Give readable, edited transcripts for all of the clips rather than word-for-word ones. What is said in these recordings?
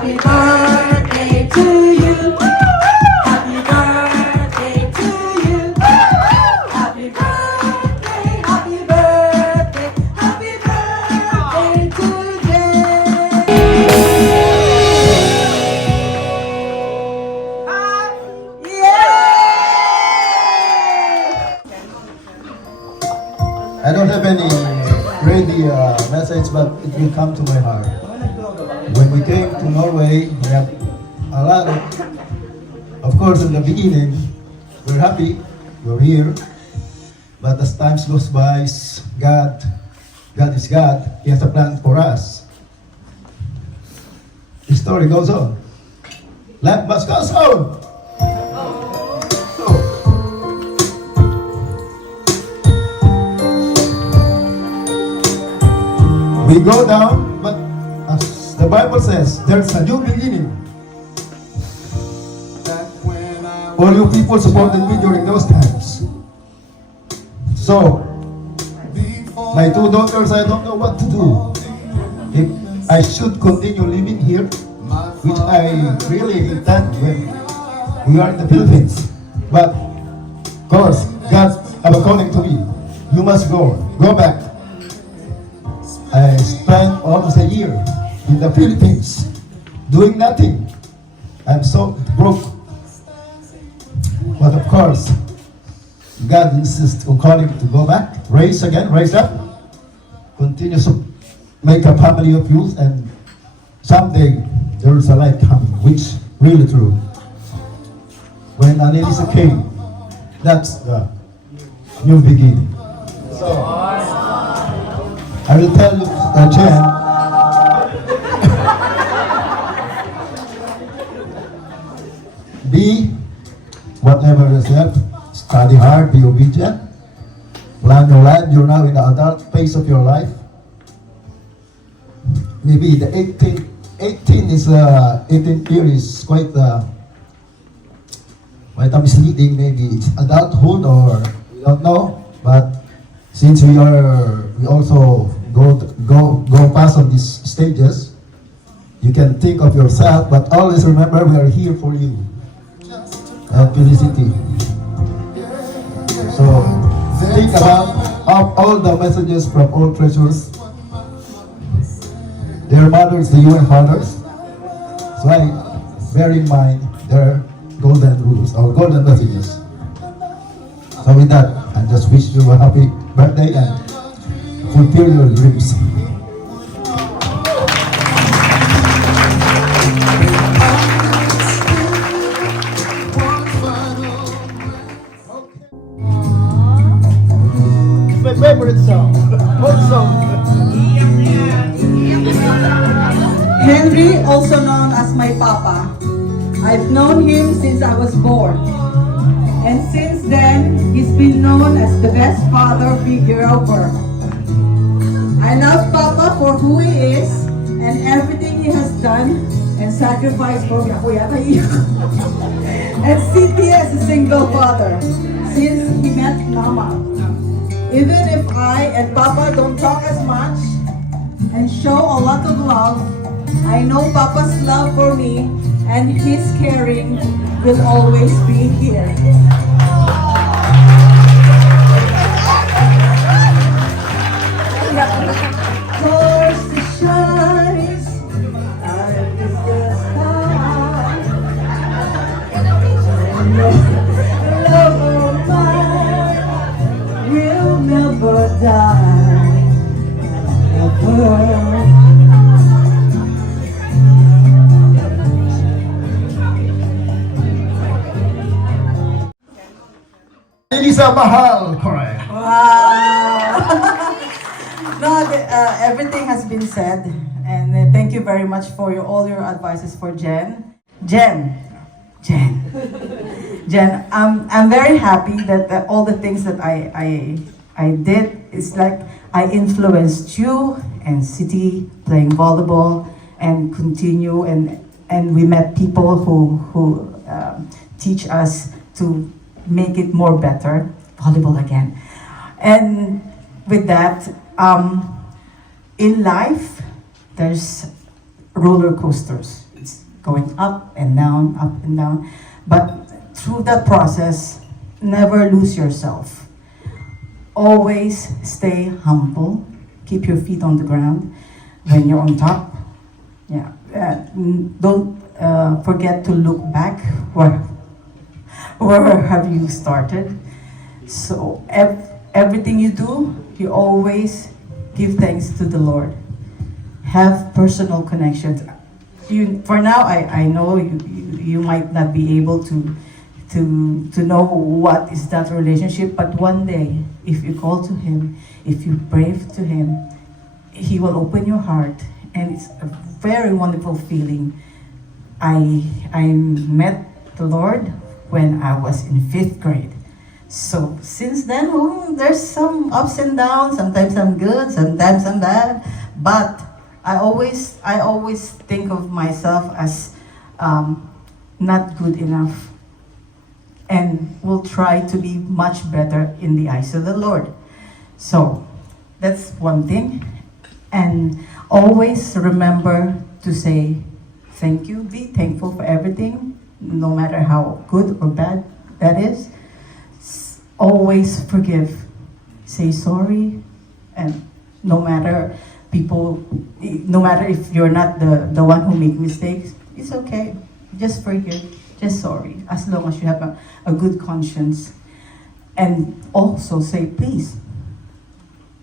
Happy birthday to you. Happy birthday to you. Happy birthday, happy birthday, happy birthday to Ghen. I don't have any ready message, but it will come to my heart. When we came to Norway, we have a lot of course, in the beginning, we're happy, we're here. But as time goes by, God is God. He has a plan for us. The story goes on. Life must go on. We go down, but as the Bible says, there's a new beginning. All you people supported me during those times. So, my two daughters, I don't know what to do. If I should continue living here, which I really intend when we are in the Philippines. But, of course, God have a calling to me. You must go back. I spent almost a year in the Philippines doing nothing. I'm so broke. But of course, God insists on calling to go back, raise up, continue to make a family of youth, and someday there is a light coming, which really true. When Annalisa came, that's the new beginning. So, I will tell you, Ghen, be whatever yourself, study hard, be obedient, plan your life. You're now in the adult phase of your life. Maybe the 18 year is quite a misleading. Maybe it's adulthood, or we don't know. But since we also go past on these stages, you can think of yourself, but always remember we are here for you and Felicity. So think about all the messages from all treasures, their mothers to you and fathers. So I bear in mind their golden rules or golden messages. So with that, I just wish you a happy birthday and fulfill your dreams. My favorite song. What song? Henry, also known as my papa. I've known him since I was born. And since then, he's been known as the best father figure ever. I love Papa for who he is and everything he has done and sacrificed for me. And Cynthia as a single father since he met Mama. Even if I and Papa don't talk as much and show a lot of love, I know Papa's love for me and his caring will always be here. Torch that shines out of the sky. Love of mine will never die. Ever. Eughenny Correa. Wow! No, everything has been said, and thank you very much for all your advices for Ghen. Ghen, I'm very happy that all the things that I did is like I influenced you and City playing volleyball and continue and we met people who teach us to make it more better, volleyball again. And with that, in life, there's roller coasters. going up and down, up and down. But through that process, never lose yourself. Always stay humble. Keep your feet on the ground when you're on top. Yeah. Don't forget to look back. Where have you started? So everything you do, you always give thanks to the Lord. Have personal connections. For now, I know you might not be able to know what is that relationship, but one day, if you call to Him, if you pray to Him, He will open your heart, and it's a very wonderful feeling. I met the Lord when I was in 5th grade. So since then, there's some ups and downs. Sometimes I'm good, sometimes I'm bad. But I always think of myself as not good enough, and will try to be much better in the eyes of the Lord. So that's one thing. And always remember to say thank you. Be thankful for everything, no matter how good or bad that is. Always forgive. Say sorry. And no matter if you're not the one who make mistakes, it's okay. Just forgive. Just sorry. As long as you have a good conscience. And also say please.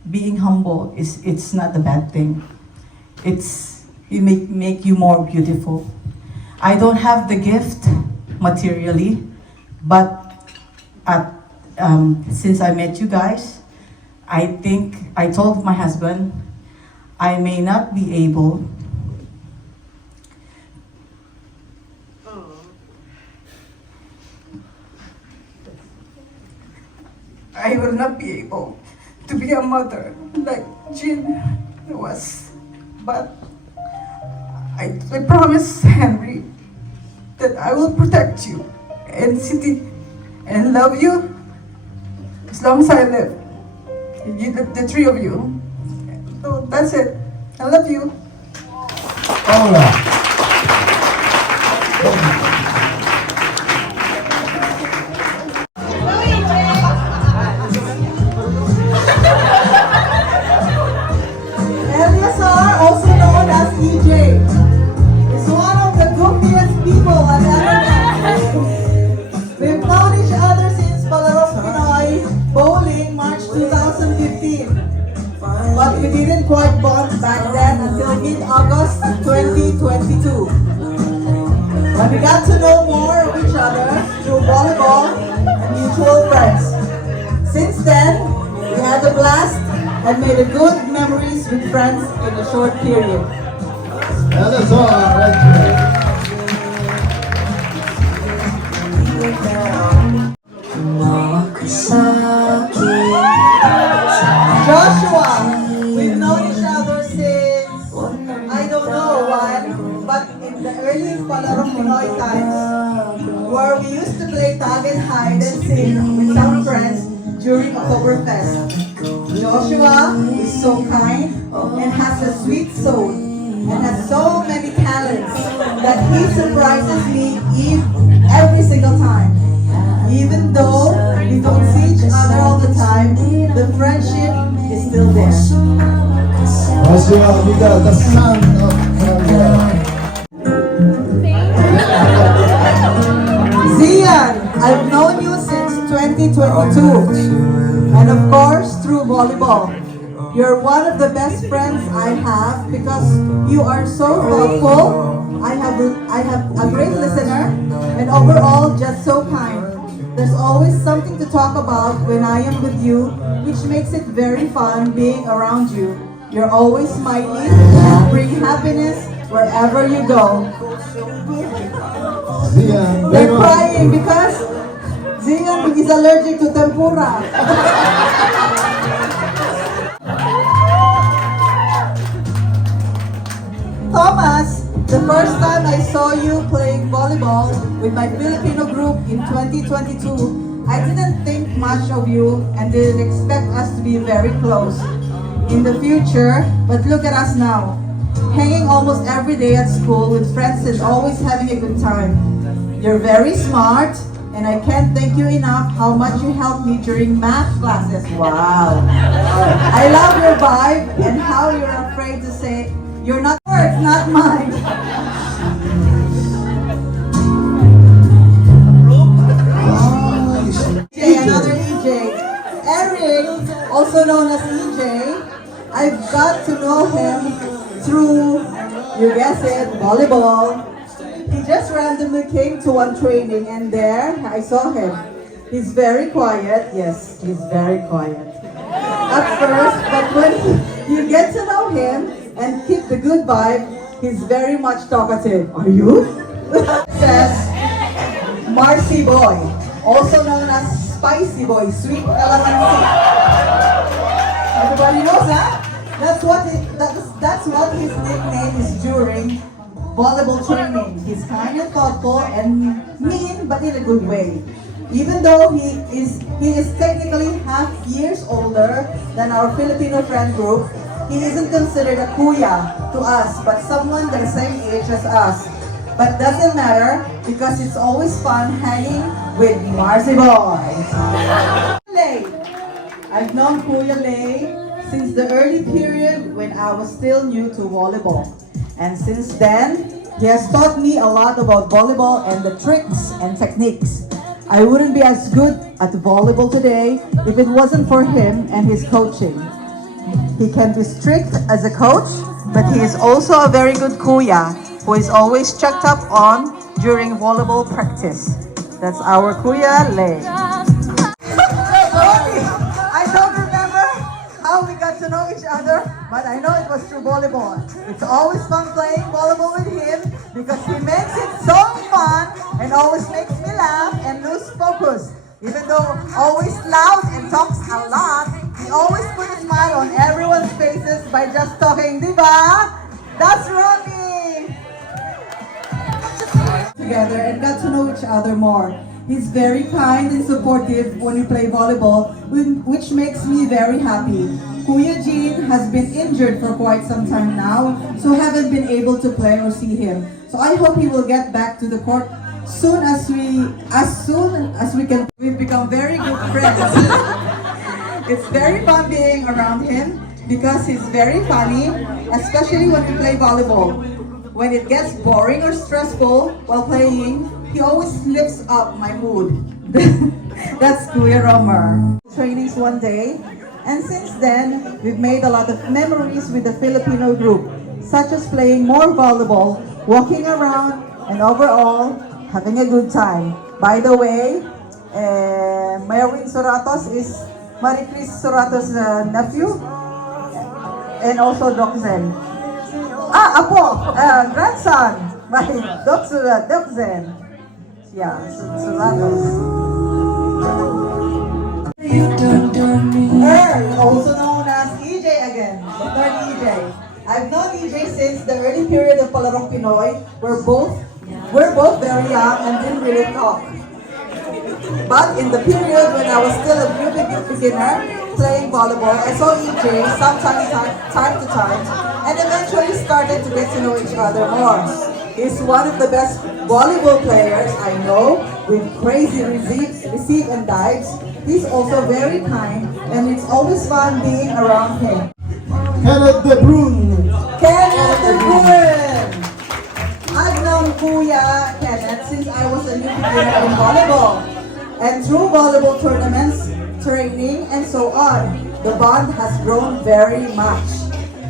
Being humble it's not a bad thing. It make you more beautiful. I don't have the gift materially, but since I met you guys, I think I told my husband I may not be able I will not be able to be a mother like Ghen was. But I promise Henry that I will protect you and City and love you as long as I live. The three of you. So that's it. I love you. All right. Also known as EJ, is one of the goofiest people I've ever met. We've known each other since Palarong Pinoy Bowling March 2015. But we didn't quite bond back then until mid-August 2022. When we got to know more of each other through volleyball and mutual friends. Since then, we had a blast and made a good memories with friends in a short period. That is all right there. Joshua, we've known each other since, I don't know when, but in the early Palarong Pinoy times, where we used to play tag and hide and seek with some friends during Oktoberfest. Joshua is so kind and has a sweet soul and has so many talents that he surprises me every single time. Even though we don't see each other all the time, the friendship is still there. Joshua, the son of Correa. Zian, I've known you since 2022. And of course, through volleyball. You're one of the best friends I have because you are so thoughtful. I have a great listener and overall just so kind. There's always something to talk about when I am with you, which makes it very fun being around you. You're always smiling and bring happiness wherever you go. They're crying because Zian is allergic to tempura. Thomas, the first time I saw you playing volleyball with my Filipino group in 2022, I didn't think much of you and didn't expect us to be very close in the future, but look at us now. hanging almost every day at school with friends and always having a good time. You're very smart, and I can't thank you enough how much you helped me during math classes. Wow. I love your vibe and how you're afraid to say, you're not yours, not mine. Another EJ. Eric, also known as EJ, I've got to know him through, you guess it, volleyball. He just randomly came to one training and there I saw him. He's very quiet. Yes, he's very quiet at first, but when you get to know him and keep the good vibe, he's very much talkative. Are you? Says Marcy Boy, also known as Spicy Boy, Sweet Calamansi. Everybody knows that? That's what his nickname is during volleyball training. He's kind and thoughtful and mean, but in a good way. Even though he is technically half years older than our Filipino friend group, he isn't considered a kuya to us, but someone the same age as us. But doesn't matter because it's always fun hanging with Marcy boys. Lay. I've known Kuya Lay since the early period when I was still new to volleyball. And since then, he has taught me a lot about volleyball and the tricks and techniques. I wouldn't be as good at volleyball today if it wasn't for him and his coaching. He can be strict as a coach, but he is also a very good kuya who is always checked up on during volleyball practice. That's our Kuya Lay. I don't remember how we got to know each other, but I know it was through volleyball. It's always fun playing volleyball with him because he makes it so fun and always makes me laugh and lose focus. Even though always loud and talks a lot, he always puts a smile on everyone's faces by just talking, diba? That's Ronnie! Together and got to know each other more. He's very kind and supportive when we play volleyball, which makes me very happy. Kuya Ghen has been injured for quite some time now, so haven't been able to play or see him. So I hope he will get back to the court soon as we can. We've become very good friends. It's very fun being around him because he's very funny, especially when we play volleyball. When it gets boring or stressful while playing, he always lifts up my mood. That's Kuya Romer. Trainings one day, and since then, we've made a lot of memories with the Filipino group, such as playing more volleyball, walking around, and overall, having a good time. By the way, Merwin Soratos is Marie Chris Soratos' nephew, and also Doxen. Apo, grandson by Doxen. Yeah, Soratos. Earl, also known as EJ again, the third EJ. I've known EJ since the early period of Palarong Pinoy. We're both very young and didn't really talk. But in the period when I was still a new beginner playing volleyball, I saw EJ sometimes time to time and eventually started to get to know each other more. He's one of the best volleyball players I know with crazy receive and dives. He's also very kind and it's always fun being around him. Kenneth De Bruyne. Kenneth De Bruyne! I've known Kuya Kenneth since I was a new beginner in volleyball. And through volleyball tournaments, training, and so on, the bond has grown very much.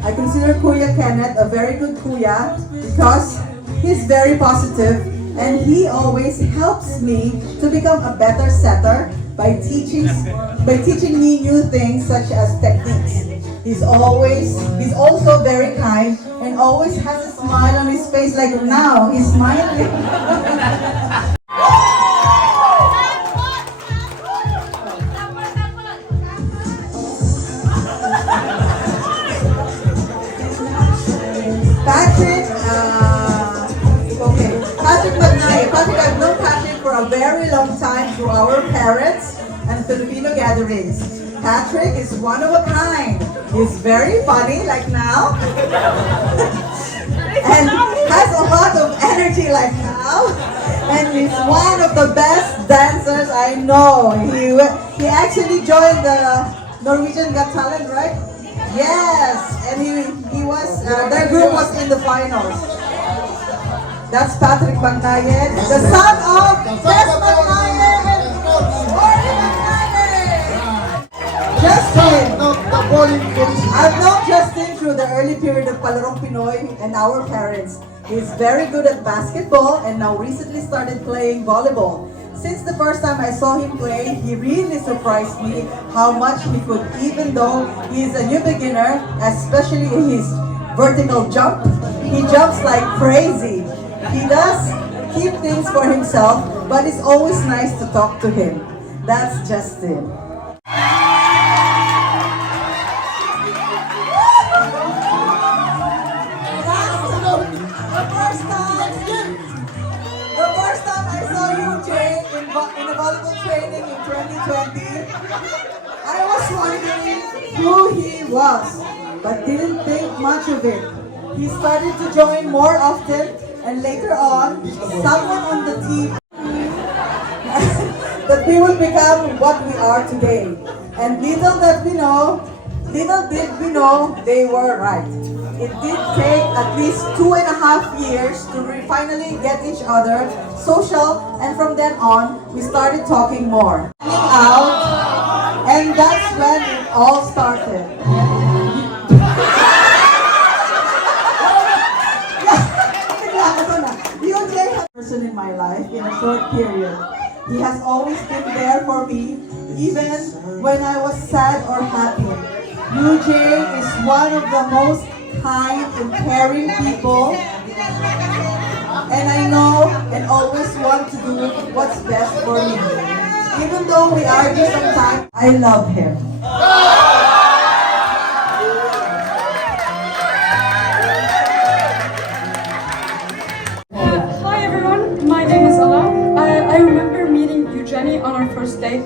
I consider Kuya Kenneth a very good Kuya because he's very positive and he always helps me to become a better setter by teaching me new things such as techniques. He's also very kind and always has a smile on his face like now, he's smiling. Patrick, I've known Patrick for a very long time through our parents and Filipino gatherings. Patrick is one of a kind. He's very funny, like now. pretty like now, and he's one of the best dancers I know. He actually joined the Norwegian Got Talent, right? Yes, and he was their group was in the finals. That's Patrick Magnayen, the son of Jess Magnayen and Orly Magnayen. Justin. I've known Justin through the early period of Palarong Pinoy and our parents. He's very good at basketball and now recently started playing volleyball. Since the first time I saw him play, he really surprised me how much he could, even though he's a new beginner, especially in his vertical jump. He jumps like crazy. He does keep things for himself, but it's always nice to talk to him. That's Justin. The first time I saw Eughenny in a volleyball training in 2020, I was wondering who he was, but didn't think much of it. He started to join more often, and later on, someone on the team that we will become what we are today. And little did we know they were right. It did take at least 2.5 years to finally get each other social, and from then on, we started talking more. Hanging out, and that's when it all started. Person in my life in a short period. He has always been there for me, even when I was sad or happy. Eughenny is one of the most kind and caring people, and I know and always want to do what's best for me. Even though we argue sometimes, I love him. I remember meeting Eughenny on our first day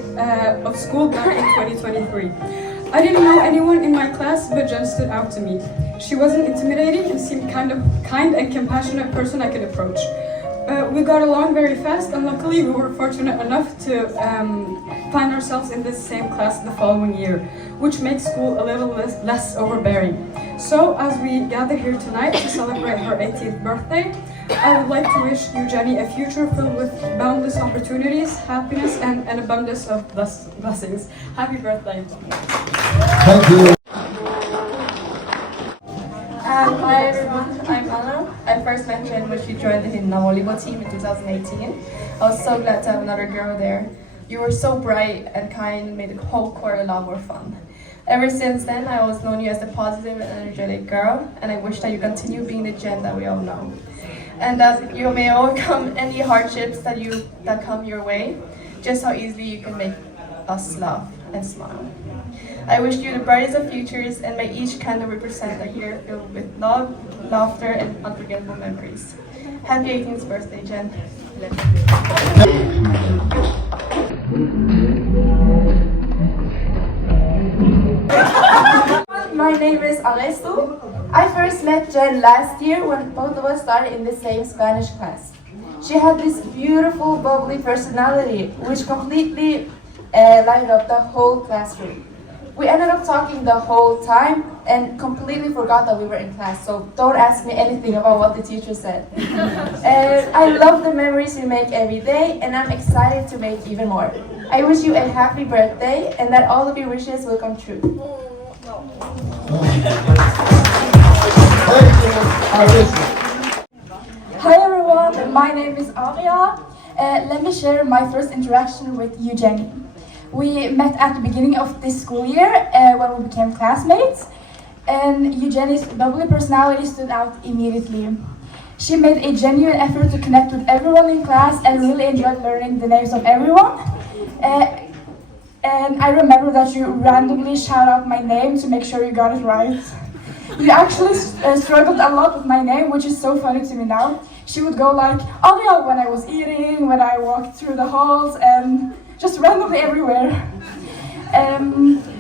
of school back in 2023. I didn't know anyone in my class, but Ghen stood out to me. She wasn't intimidating and seemed kind and compassionate person I could approach. We got along very fast, and luckily we were fortunate enough to find ourselves in this same class the following year, which makes school a little less overbearing. So as we gather here tonight to celebrate her 18th birthday, I would like to wish Eughenny a future filled with boundless opportunities, happiness, and an abundance of blessings. Happy birthday. Thank you. Hi everyone, I'm Anna. I first met Ghen when she joined the Hidden volleyball team in 2018. I was so glad to have another girl there. You were so bright and kind and made the whole court a lot more fun. Ever since then, I always known you as the positive and energetic girl, and I wish that you continue being the Ghen that we all know. And that you may overcome any hardships that come your way, just how easily you can make us laugh and smile. I wish you the brightest of futures, and may each candle represent a year filled with love, laughter, and unforgettable memories. Happy 18th birthday, Ghen. My name is Arestu. I first met Ghen last year when both of us started in the same Spanish class. She had this beautiful, bubbly personality which completely lighted up the whole classroom. We ended up talking the whole time and completely forgot that we were in class, so don't ask me anything about what the teacher said. I love the memories we make every day, and I'm excited to make even more. I wish you a happy birthday and that all of your wishes will come true. Hi everyone, my name is Aria. Let me share my first interaction with Eughenny. We met at the beginning of this school year when we became classmates, and Eughenny's bubbly personality stood out immediately. She made a genuine effort to connect with everyone in class and really enjoyed learning the names of everyone. And I remember that you randomly shout out my name to make sure you got it right. You actually struggled a lot with my name, which is so funny to me now. She would go like, Aria, when I was eating, when I walked through the halls, and just randomly everywhere.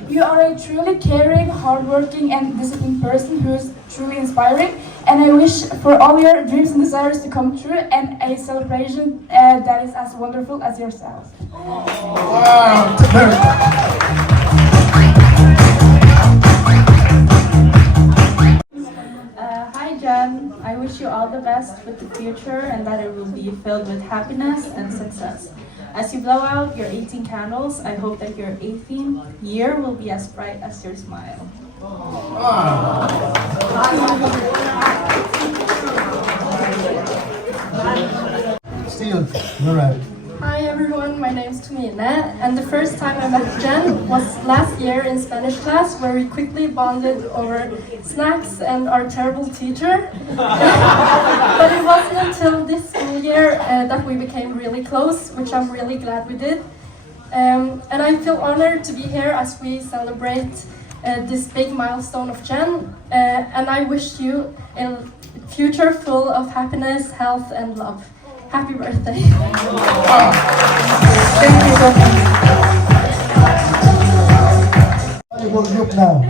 You are a truly caring, hardworking, and disciplined person who is truly inspiring. And I wish for all your dreams and desires to come true and a celebration that is as wonderful as yourself. Wow, very Hi Jen, I wish you all the best with the future and that it will be filled with happiness and success. As you blow out your 18 candles, I hope that your 18th year will be as bright as your smile. Still, you're right. Hi everyone, my name is Tumina, and the first time I met Jen was last year in Spanish class, where we quickly bonded over snacks and our terrible teacher. But it wasn't until this school year that we became really close, which I'm really glad we did. And I feel honored to be here as we celebrate this big milestone of Jen. And I wish you a future full of happiness, health, and love. Happy birthday. Thank you so much. Volleyball group now.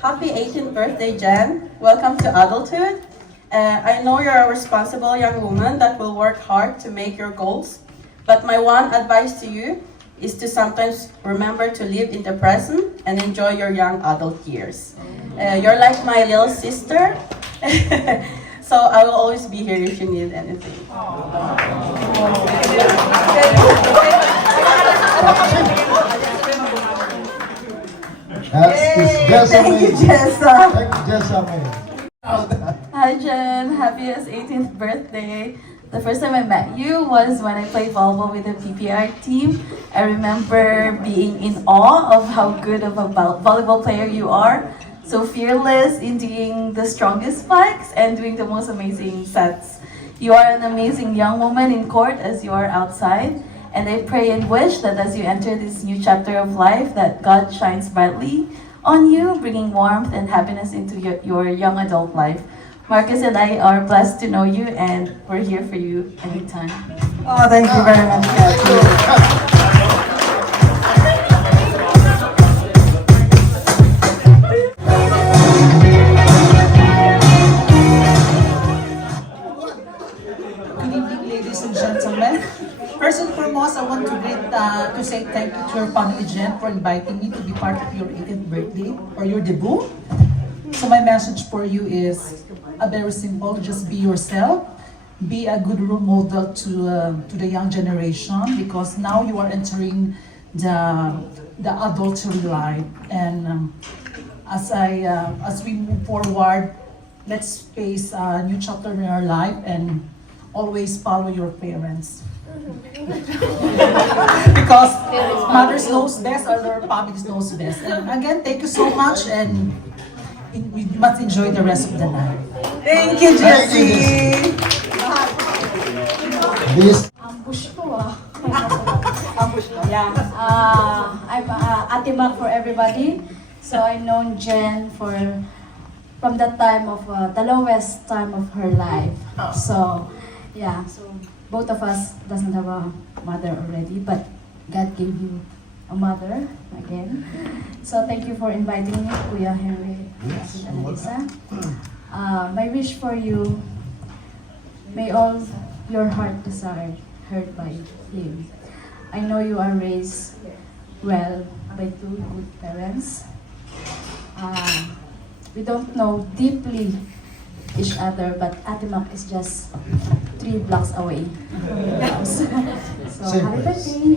Happy 18th birthday, Jen. Welcome to adulthood. I know you're a responsible young woman that will work hard to make your goals. But my one advice to you is to sometimes remember to live in the present and enjoy your young adult years. You're like my little sister. So I will always be here if you need anything. Thank you, Jessa. Thank you, Jessa. Hi Jen, happiest 18th birthday. The first time I met you was when I played volleyball with the PPR team. I remember being in awe of how good of a volleyball player you are. So fearless in doing the strongest spikes and doing the most amazing sets. You are an amazing young woman in court as you are outside. And I pray and wish that as you enter this new chapter of life, that God shines brightly on you, bringing warmth and happiness into your young adult life. Marcus and I are blessed to know you, and we're here for you anytime. Oh, thank you very much, Kathy. Good evening, ladies and gentlemen. First and foremost, I want to say thank you to your family, Jen, for inviting me to be part of your 18th birthday or your debut. So my message for you is very simple: just be yourself, be a good role model to the young generation, because now you are entering the adulthood life, and as we move forward, let's face a new chapter in our life and always follow your parents. Because mothers knows best or their families knows best. And again, thank you so much, and we must enjoy the rest of the night. Thank you, Jessie. This Ambush ko Yeah. I'm Ate Mac for everybody. So I've known Jen from that time of the lowest time of her life. So yeah, so both of us doesn't have a mother already, but God gave you a mother again. So thank you for inviting me, Kuya Henry and Annalisa. My wish for you, may all your heart desire heard by Him. I know you are raised well by two good parents. We don't know deeply each other, but Ate Mac is just 3 blocks away from your house. So happy birthday!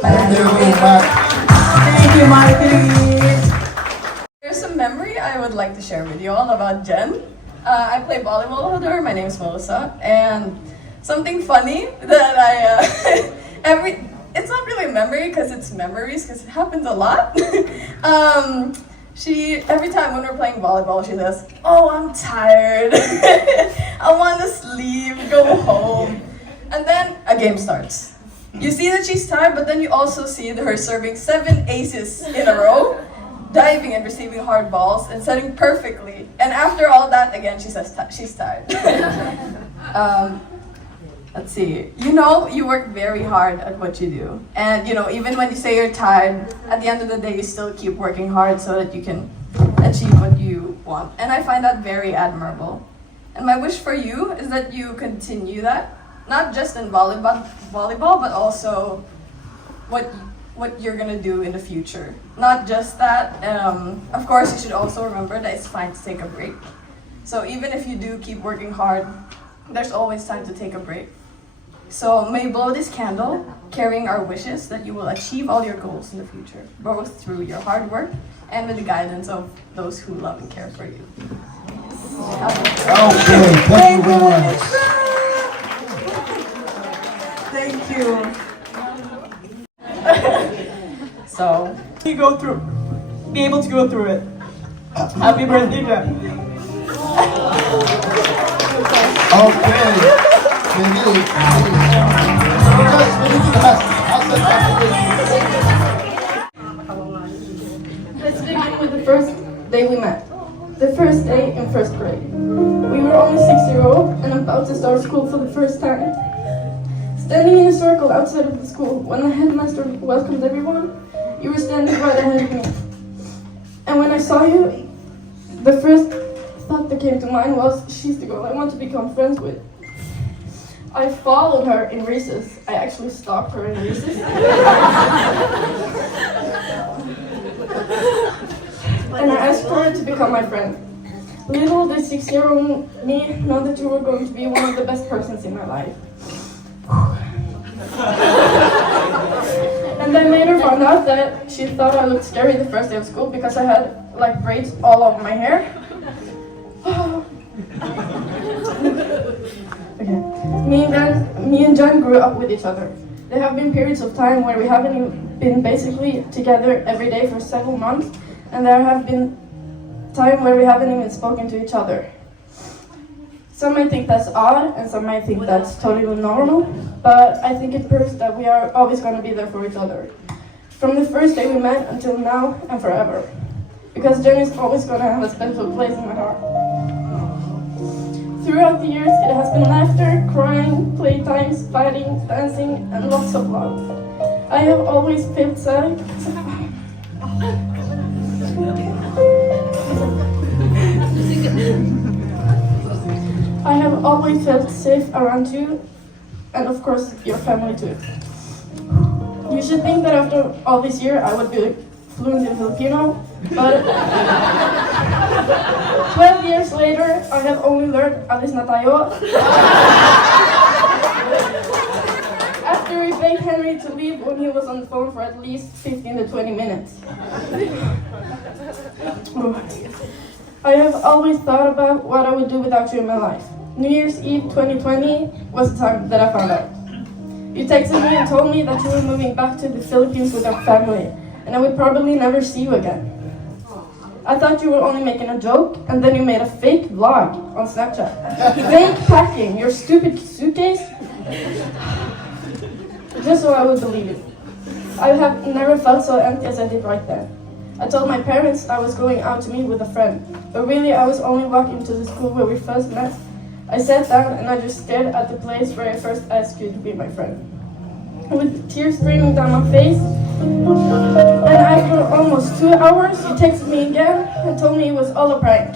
thank you very much. Thank you, Marty. There's a memory I would like to share with you all about Jen. I play volleyball with her. My name is Melissa, and something funny that it's not really a memory because it's memories, because it happens a lot. Every time when we're playing volleyball, she says, "Oh, I'm tired. I want to sleep, go home." And then a game starts. You see that she's tired, but then you also see her serving 7 aces in a row, diving and receiving hard balls, and setting perfectly. And after all that, again, she says she's tired. Let's see. You work very hard at what you do. And, even when you say you're tired, at the end of the day, you still keep working hard so that you can achieve what you you want, and I find that very admirable. And my wish for you is that you continue that, not just in volleyball, but also what you're gonna do in the future. Not just that. Of course, you should also remember that it's fine to take a break. So even if you do keep working hard, there's always time to take a break. So may blow this candle, carrying our wishes that you will achieve all your goals in the future, both through your hard work and with the guidance of those who love and care for you. Okay, thank you very much. Thank you. So, be able to go through it. Happy birthday, Ghen. Okay. Maybe. Because maybe Let's begin with the first day we met. The first day in first grade. We were only 6 years old and about to start school for the first time. Standing in a circle outside of the school, when the headmaster welcomed everyone, you were standing right ahead of me. And when I saw you, the first thought that came to mind was, she's the girl I want to become friends with. I followed her in recess. I actually stalked her in recess. And I asked her to become my friend. Little did 6-year-old me know that you were going to be one of the best persons in my life. And I later found out that she thought I looked scary the first day of school because I had like braids all over my hair. Okay. Me and Ghen grew up with each other. There have been periods of time where we haven't been basically together every day for several months, and there have been times where we haven't even spoken to each other. Some might think that's odd, and some might think that's totally normal, but I think it proves that we are always going to be there for each other. From the first day we met until now and forever. Because Ghen is always going to have a special place in my heart. Throughout the years, it has been laughter, crying, playtimes, fighting, dancing, and lots of love. I have always felt sad. I have always felt safe around you, and of course, your family too. You should think that after all this year, I would be fluent in Filipino, but 12 years later, I have only learned alis na tayo. After we begged Henry to leave when he was on the phone for at least 15 to 20 minutes. I have always thought about what I would do without you in my life. New Year's Eve 2020 was the time that I found out. You texted me and told me that you were moving back to the Philippines with your family, and I would probably never see you again. I thought you were only making a joke, and then you made a fake vlog on Snapchat. Fake packing your stupid suitcase, just so I would believe it. I have never felt so empty as I did right then. I told my parents I was going out to meet with a friend, but really I was only walking to the school where we first met. I sat down and I just stared at the place where I first asked you to be my friend. With tears streaming down my face, and after almost 2 hours, you texted me again and told me it was all a prank.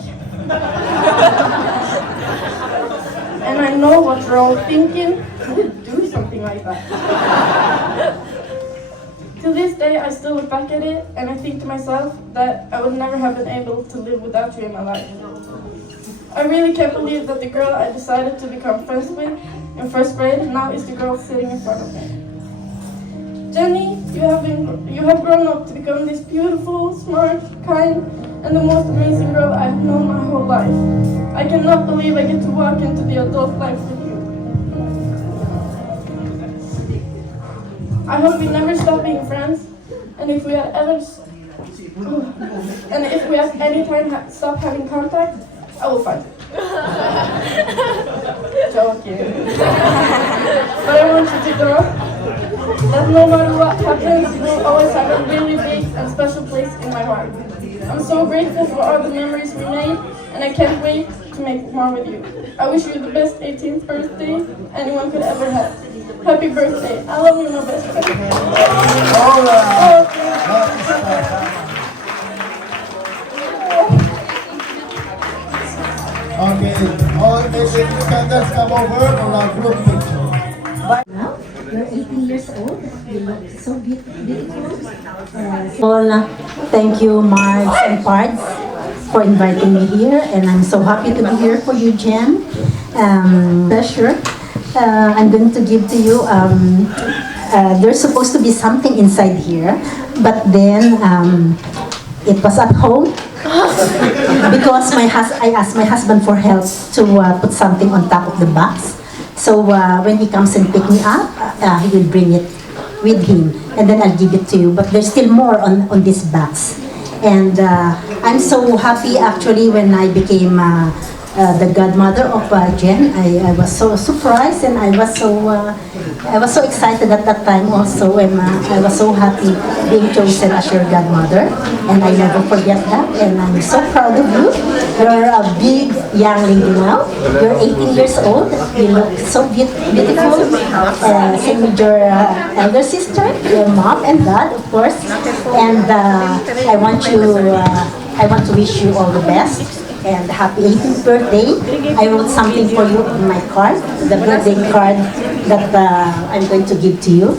And I know what you're all thinking, who would do something like that? To this day, I still look back at it and I think to myself that I would never have been able to live without you in my life. I really can't believe that the girl I decided to become friends with in first grade now is the girl sitting in front of me. Jenny, you have grown up to become this beautiful, smart, kind, and the most amazing girl I've known my whole life. I cannot believe I get to walk into the adult life with you. I hope we never stop being friends, and if we had any time stop having contact, I will find it. Joking. But I want you to know that no matter what happens, you will always have a really big and special place in my heart. I'm so grateful for all the memories we made, and I can't wait to make more with you. I wish you the best 18th birthday anyone could ever have. Happy birthday. I love you, my best friend. All right. Okay, all independents come over for a group picture. You're 18 years old. You look so beautiful. Thank you, Marge and Pards, for inviting me here, and I'm so happy to be here for you, Ghen. Pleasure. I'm going to give to you. There's supposed to be something inside here, but then it was at home because I asked my husband for help to put something on top of the box. So when he comes and pick me up, he will bring it with him, and then I'll give it to you. But there's still more on this box. And I'm so happy actually when I became the godmother of Ghen. I was so surprised, and I was so excited at that time also, and I was so happy being chosen as your godmother, and I never forget that, and I'm so proud of you. You're a big young lady now. You're 18 years old. You look so beautiful. Same with your elder sister, your mom and dad, of course. And I want to wish you all the best. And happy 18th birthday. I wrote something for you on my card, the birthday card that I'm going to give to you.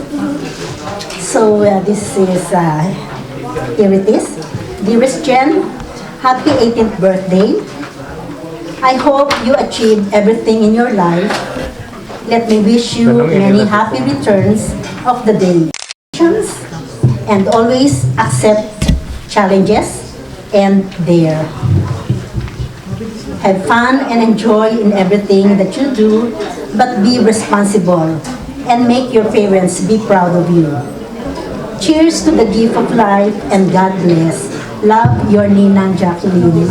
So this is, here it is. Dearest Ghen, happy 18th birthday. I hope you achieve everything in your life. Let me wish you many happy returns of the day. And always accept challenges and dare. Have fun and enjoy in everything that you do, but be responsible and make your parents be proud of you. Cheers to the gift of life, and God bless. Love, your Ninang Jacqueline.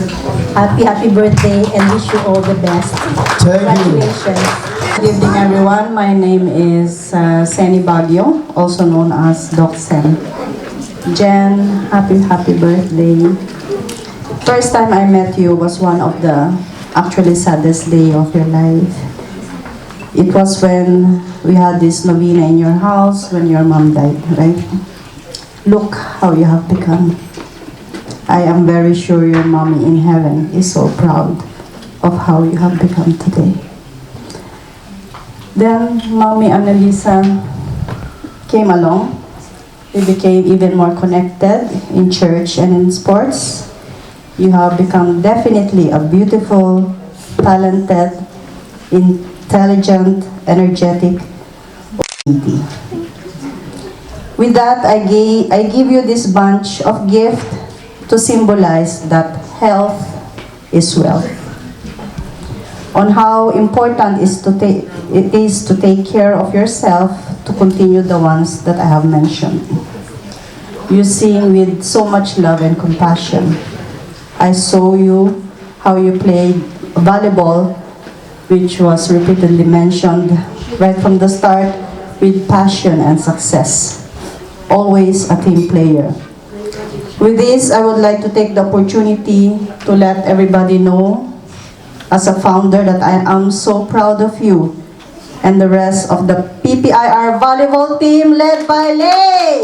Happy birthday, and wish you all the best. Congratulations. Good evening, everyone. My name is Seni Baguio, also known as Doc Sen. Ghen, happy birthday. First time I met you was one of the actually saddest day of your life. It was when we had this novena in your house when your mom died, right? Look how you have become. I am very sure your mommy in heaven is so proud of how you have become today. Then Mommy Annalisa came along. We became even more connected in church and in sports. You have become definitely a beautiful, talented, intelligent, energetic lady. With that, I give you this bunch of gift to symbolize that health is wealth. On how important it is to take care of yourself to continue the ones that I have mentioned. You sing with so much love and compassion. I saw you how you played volleyball, which was repeatedly mentioned right from the start, with passion and success. Always a team player. With this, I would like to take the opportunity to let everybody know, as a founder, that I am so proud of you and the rest of the PPIR volleyball team led by Lay.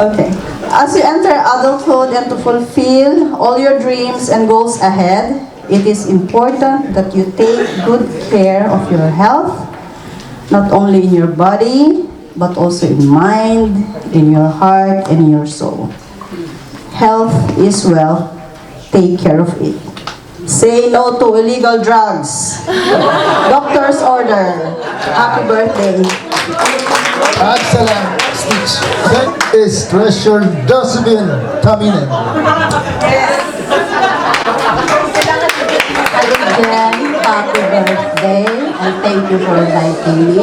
Okay. As you enter adulthood and to fulfill all your dreams and goals ahead, it is important that you take good care of your health, not only in your body, but also in mind, in your heart, and in your soul. Health is wealth. Take care of it. Say no to illegal drugs. Doctor's order. Happy birthday. Excellent speech. Next is Treasure Josephine Kaminen. Ghen, happy birthday, and thank you for inviting me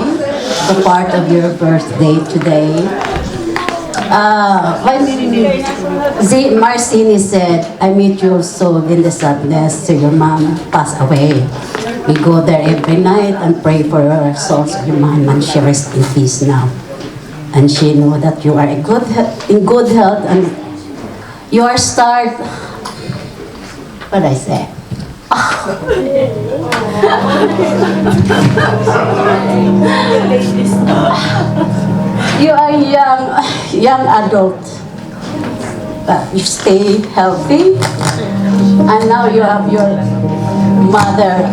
to part of your birthday today. When Marcini said, I meet your soul in the sadness till your mom passed away. We go there every night and pray for her soul. Your mom, and she rests in peace now. And she know that you are in good health, and you are start, what I say? You are young adult, but you stay healthy, and now you have your mother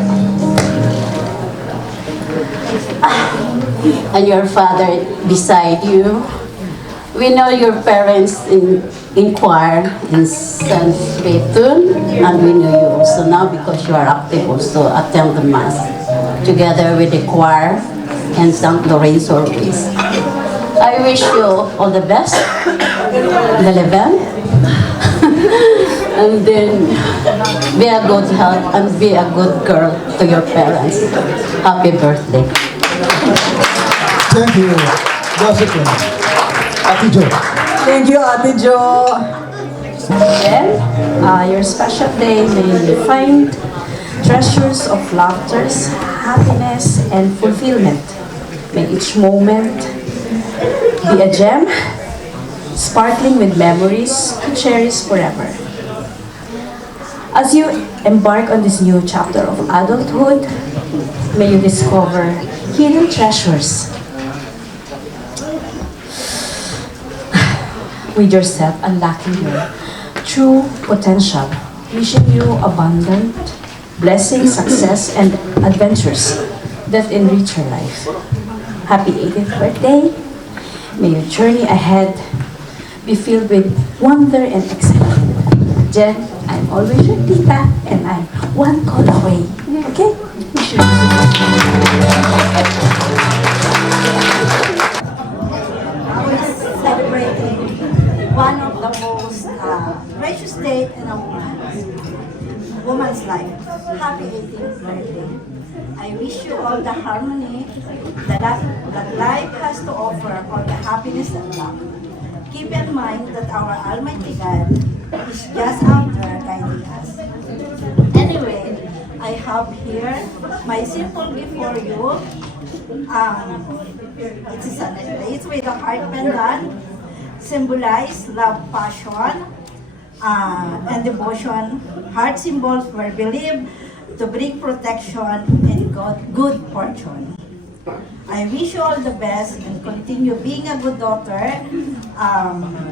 and your father beside you. We know your parents in choir in St. Betun, and we know you also now because you are active also attend the mass together with the choir and St. Lawrence always. I wish you all the best, the event, and then be a good health and be a good girl to your parents. Happy birthday. Thank you, Josephine. Ate Jo. Thank you, Ate Jo. Then, your special day may you find treasures of laughter, happiness, and fulfillment. May each moment be a gem, sparkling with memories to cherish forever. As you embark on this new chapter of adulthood, may you discover hidden treasures with yourself, unlocking your true potential, wishing you abundant blessings, success, and adventures that enrich your life. Happy 18th birthday. May your journey ahead be filled with wonder and excitement. Ghen, I'm always your tita, and I'm one call away. Okay? Celebrating one of the most precious days in a woman's life. Happy 18th birthday. I wish you all the harmony that life has to offer, all the happiness and love. Keep in mind that our Almighty God is just out there guiding us. Anyway, I have here my simple gift for you. It is a necklace with a heart pendant, symbolize love, passion, and devotion. Heart symbols were believed to bring protection and good fortune. I wish you all the best and continue being a good daughter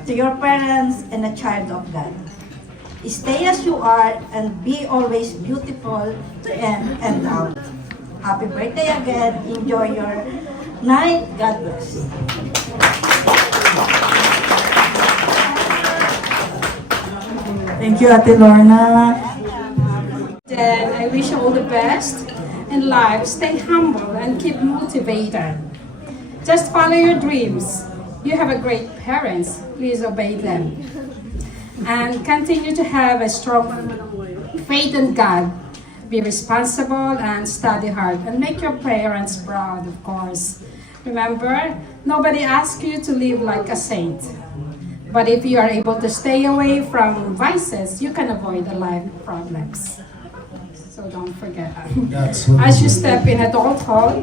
to your parents and a child of God. Stay as you are and be always beautiful to end and out. Happy birthday again. Enjoy your night. God bless. Thank you, Ate Lorna. Then I wish you all the best in life. Stay humble and keep motivated. Just follow your dreams. You have a great parents. Please obey them. And continue to have a strong faith in God. Be responsible and study hard. And make your parents proud, of course. Remember, nobody asks you to live like a saint. But if you are able to stay away from vices, you can avoid the life problems. So don't forget. As you step in adulthood,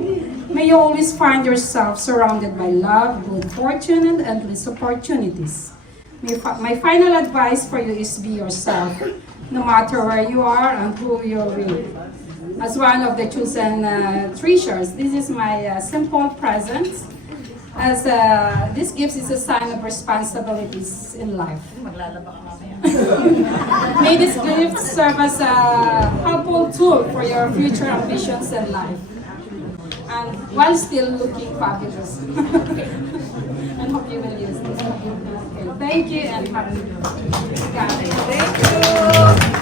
may you always find yourself surrounded by love, good fortune, and endless opportunities. My final advice for you is be yourself, no matter where you are and who you're with. As one of the chosen treasures, this is my simple present. As this gift is a sign of responsibilities in life. May this gift serve as a helpful tool for your future ambitions in life, and while still looking fabulous. And hope you will use this. Okay, thank you and happy birthday. Thank you.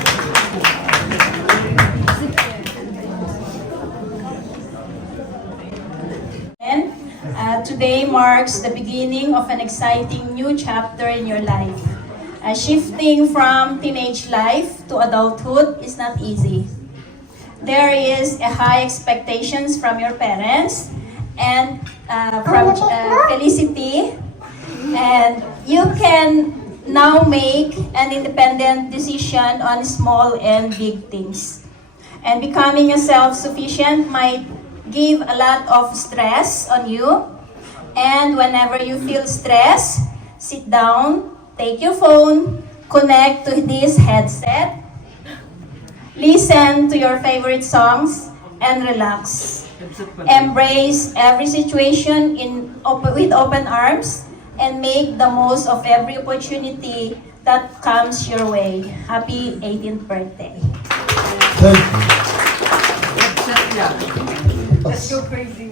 Today marks the beginning of an exciting new chapter in your life. Shifting from teenage life to adulthood is not easy. There is a high expectations from your parents and from Felicity, and you can now make an independent decision on small and big things. And becoming a self-sufficient might give a lot of stress on you. And whenever you feel stressed, sit down, take your phone, connect to this headset, listen to your favorite songs, and relax. Embrace every situation with open arms and make the most of every opportunity that comes your way. Happy 18th birthday. Thank you. Let's go crazy.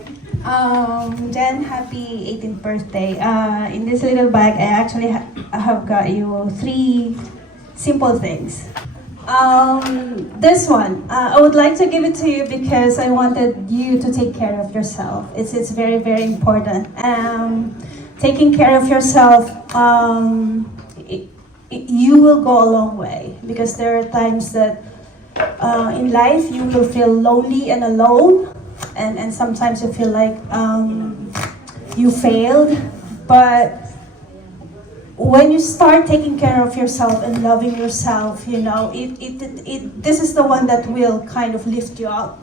Jen, happy 18th birthday. In this little bag, I actually have got you 3 simple things. This one, I would like to give it to you because I wanted you to take care of yourself. It's very, very important. Taking care of yourself, you will go a long way, because there are times that in life you will feel lonely and alone, and sometimes you feel like you failed. But when you start taking care of yourself and loving yourself, you know, this is the one that will kind of lift you up.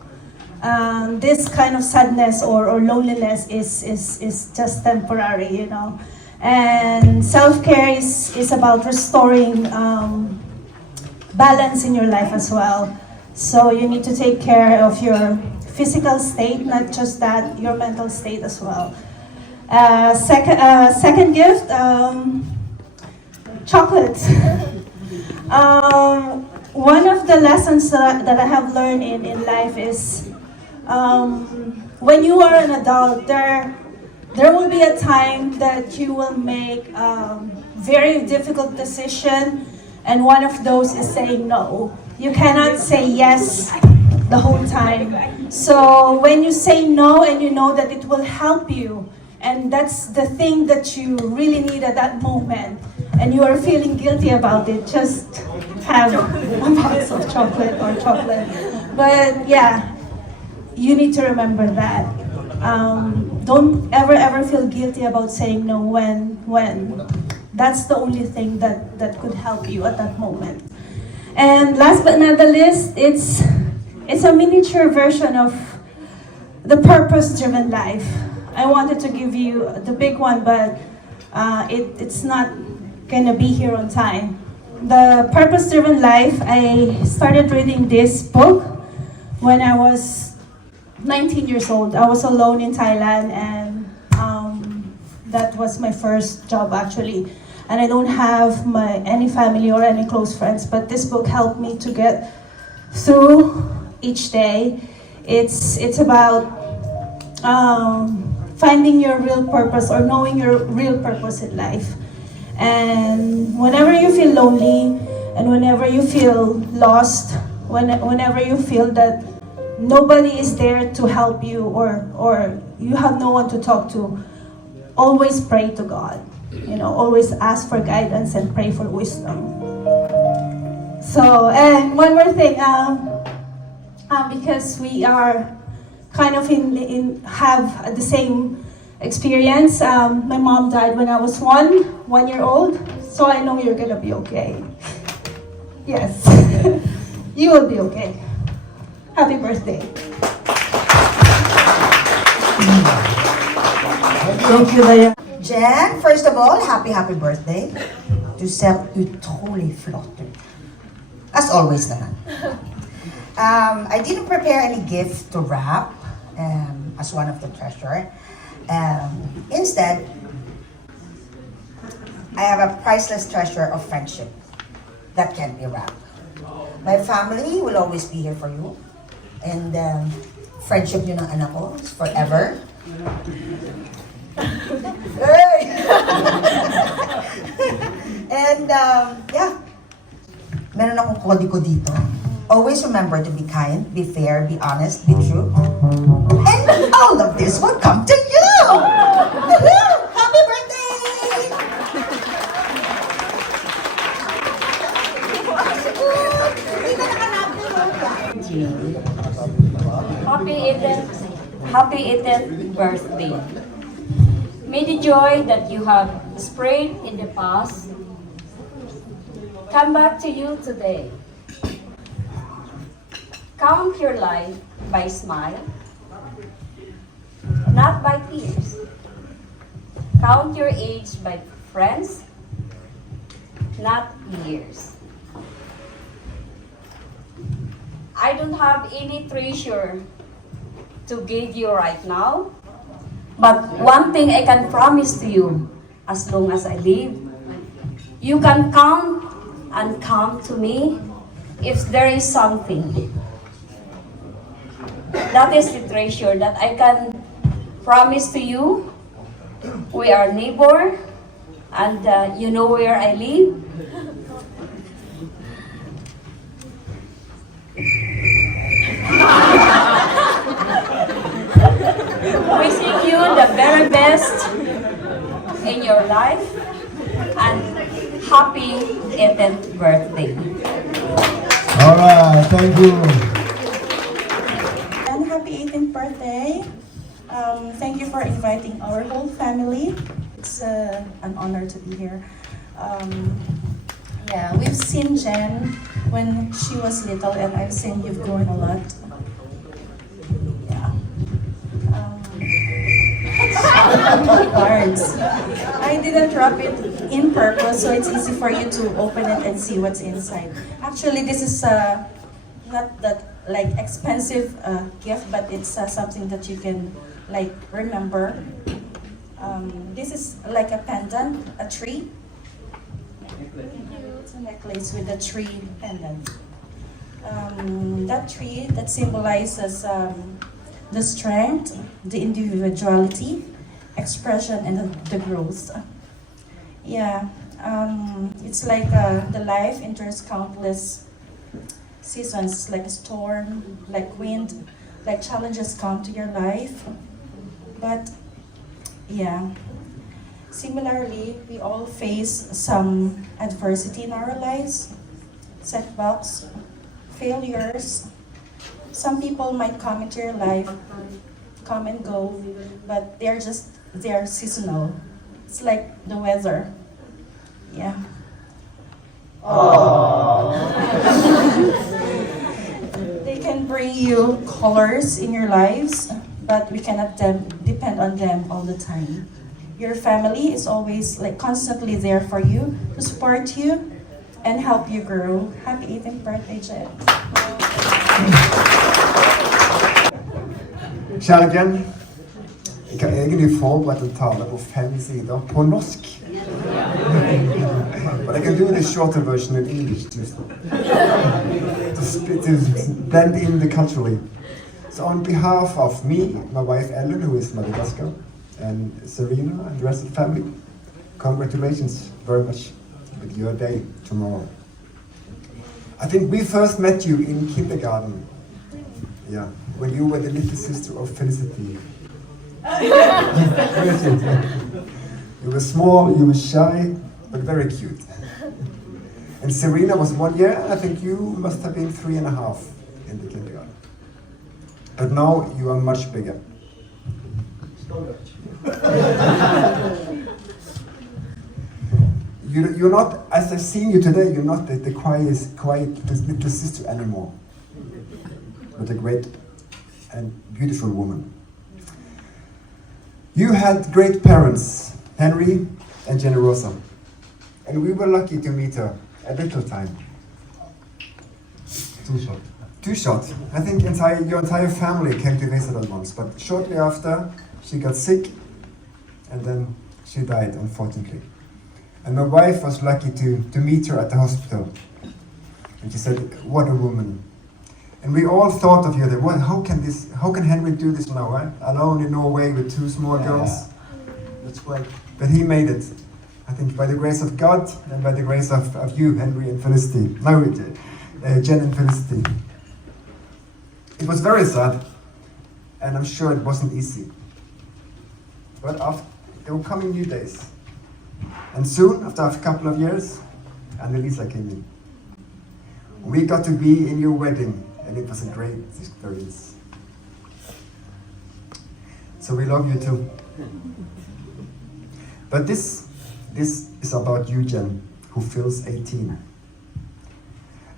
This kind of sadness or loneliness is just temporary, you know. And self-care is about restoring balance in your life as well. So you need to take care of your physical state, not just that, your mental state as well. Second gift, chocolate. One of the lessons that I have learned in life is when you are an adult, there will be a time that you will make very difficult decision, and one of those is saying no. You cannot say yes the whole time. So when you say no and you know that it will help you, and that's the thing that you really need at that moment, and you are feeling guilty about it, just have a box of chocolate or chocolate. But yeah, you need to remember that. Don't ever feel guilty about saying no when that's the only thing that could help you at that moment. And last but not the least, it's a miniature version of the purpose-driven life. I wanted to give you the big one, but it's not gonna be here on time. The purpose-driven life, I started reading this book when I was 19 years old. I was alone in Thailand, and that was my first job actually. And I don't have any family or any close friends, but this book helped me to get through each day. It's about finding your real purpose, or knowing your real purpose in life. And whenever you feel lonely, and whenever you feel lost, whenever you feel that nobody is there to help you, or you have no one to talk to, always pray to God. You know, always ask for guidance and pray for wisdom. So, and one more thing, because we are kind of have the same experience. My mom died when I was 1 year old, so I know you're gonna be okay. Yes, you will be okay. Happy birthday. Thank you, Diane. Jen, first of all, happy birthday. Du ser utrolig flott ut. As always naman. I didn't prepare any gift to wrap as one of the treasure. Instead, I have a priceless treasure of friendship that can't be wrapped. My family will always be here for you. And friendship nyo ng anak ko is forever. And yeah, meron akong kodigo dito. Always remember to be kind, be fair, be honest, be true. And all of this will come to you! Happy birthday! Happy 18th birthday. May the joy that you have spread in the past come back to you today. Count your life by smile, not by tears. Count your age by friends, not years. I don't have any treasure to guide you right now. But one thing I can promise to you, as long as I live, you can come and come to me if there is something. That is the treasure that I can promise to you. We are neighbor, and you know where I live. Wishing you the very best in your life and happy 18th birthday. All right, thank you. And happy 18th birthday. Thank you for inviting our whole family. It's an honor to be here. Yeah, we've seen Ghen when she was little, and I've seen you've grown a lot. Yeah. Cards. I didn't wrap it in purpose, so it's easy for you to open it and see what's inside. Actually, this is not that like expensive gift, but it's something that you can like remember. This is like a pendant, a tree. It's a necklace with a tree pendant. That tree that symbolizes the strength, the individuality, expression, and the growth. Yeah, it's like the life endures countless seasons, like a storm, like wind, like challenges come to your life. But yeah, similarly, we all face some adversity in our lives, setbacks, failures. Some people might come into your life, come and go, but they're seasonal. It's like the weather. Yeah. They can bring you colors in your lives, but we cannot depend on them all the time. Your family is always like constantly there for you, to support you and help you grow. Happy 18th birthday, Ghen. Kjære Ghen, jeg har egentlig forberedt en tale på 5 sider på norsk. But I can do the shorter version in English to blend in the culturally. So on behalf of me, my wife Ellen, who is Madagascar, and Serena and the rest of the family, congratulations very much with your day tomorrow. I think we first met you in kindergarten. Yeah, when you were the little sister of Felicity. You were small, you were shy, but very cute. And Serena was 1 year, I think you must have been 3.5 in the kindergarten. But now you are much bigger. You're not, as I've seen you today, you're not the quiet little sister anymore, but a great and beautiful woman. You had great parents, Henry and Generosa, and we were lucky to meet her a little time. Too short. I think your entire family came to visit us once, but shortly after, she got sick, and then she died, unfortunately. And my wife was lucky to meet her at the hospital. And she said, what a woman. And we all thought of you that, how can Henry do this now, right? Alone in Norway with 2 small girls. That's great. But he made it. I think by the grace of God and by the grace of you, Henry and Felicity. No, Ghen and Felicity. It was very sad, and I'm sure it wasn't easy. But there were coming new days. And soon, after a couple of years, Annalisa came in. We got to be in your wedding, and it was a great experience. So we love you too. But this is about Eughenny, who fills 18.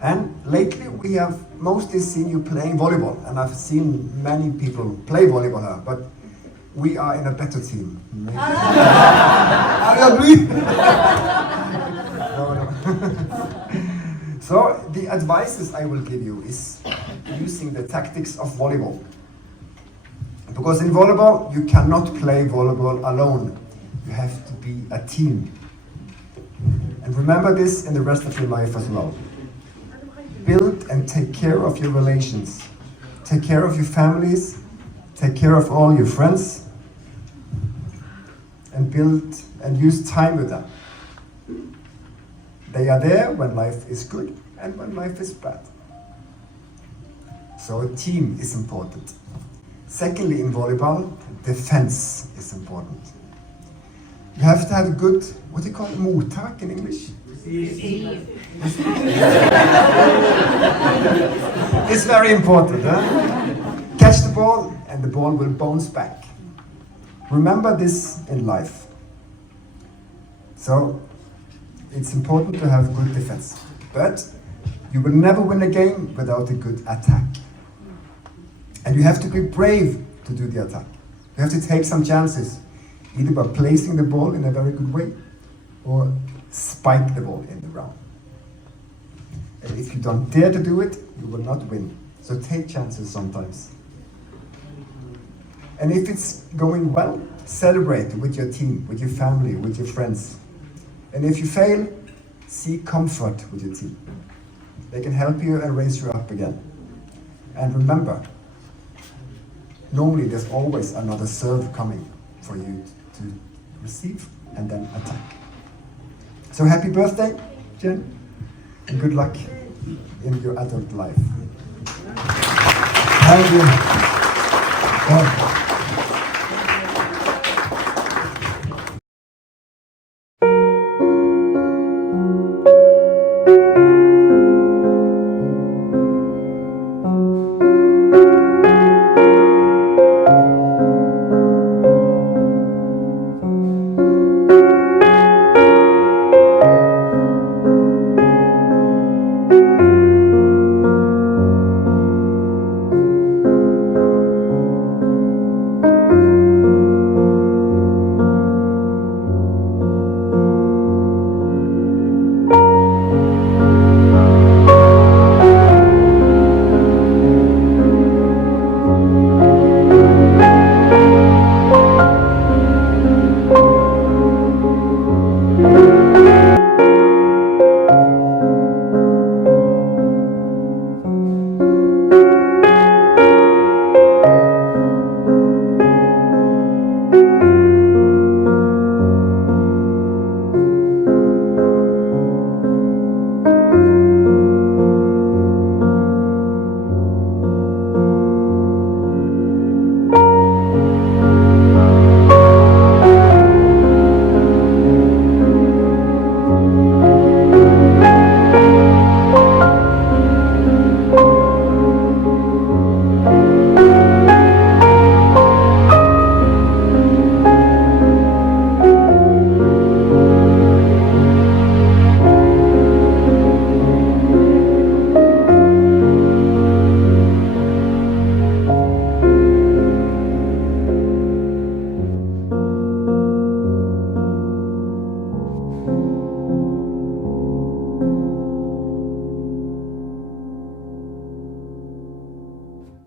And lately we have mostly seen you playing volleyball, and I've seen many people play volleyball here, but we are in a better team. Are you agree? No. So the advices I will give you is using the tactics of volleyball. Because in volleyball, you cannot play volleyball alone. You have to be a team. And remember this in the rest of your life as well. Build and take care of your relations. Take care of your families. Take care of all your friends. And build and use time with them. They are there when life is good and when life is bad. So a team is important. Secondly, in volleyball, defense is important. You have to have a good, what do you call it, mottak in English? It's very important. Catch the ball and the ball will bounce back. Remember this in life. So, it's important to have good defense. But you will never win a game without a good attack. And you have to be brave to do the attack. You have to take some chances, either by placing the ball in a very good way or spike the ball in the round. And if you don't dare to do it, you will not win. So take chances sometimes. And if it's going well, celebrate with your team, with your family, with your friends. And if you fail, seek comfort with your team. They can help you and raise you up again. And remember, normally there's always another serve coming for you to receive and then attack. So happy birthday, Ghen, and good luck in your adult life. Thank you.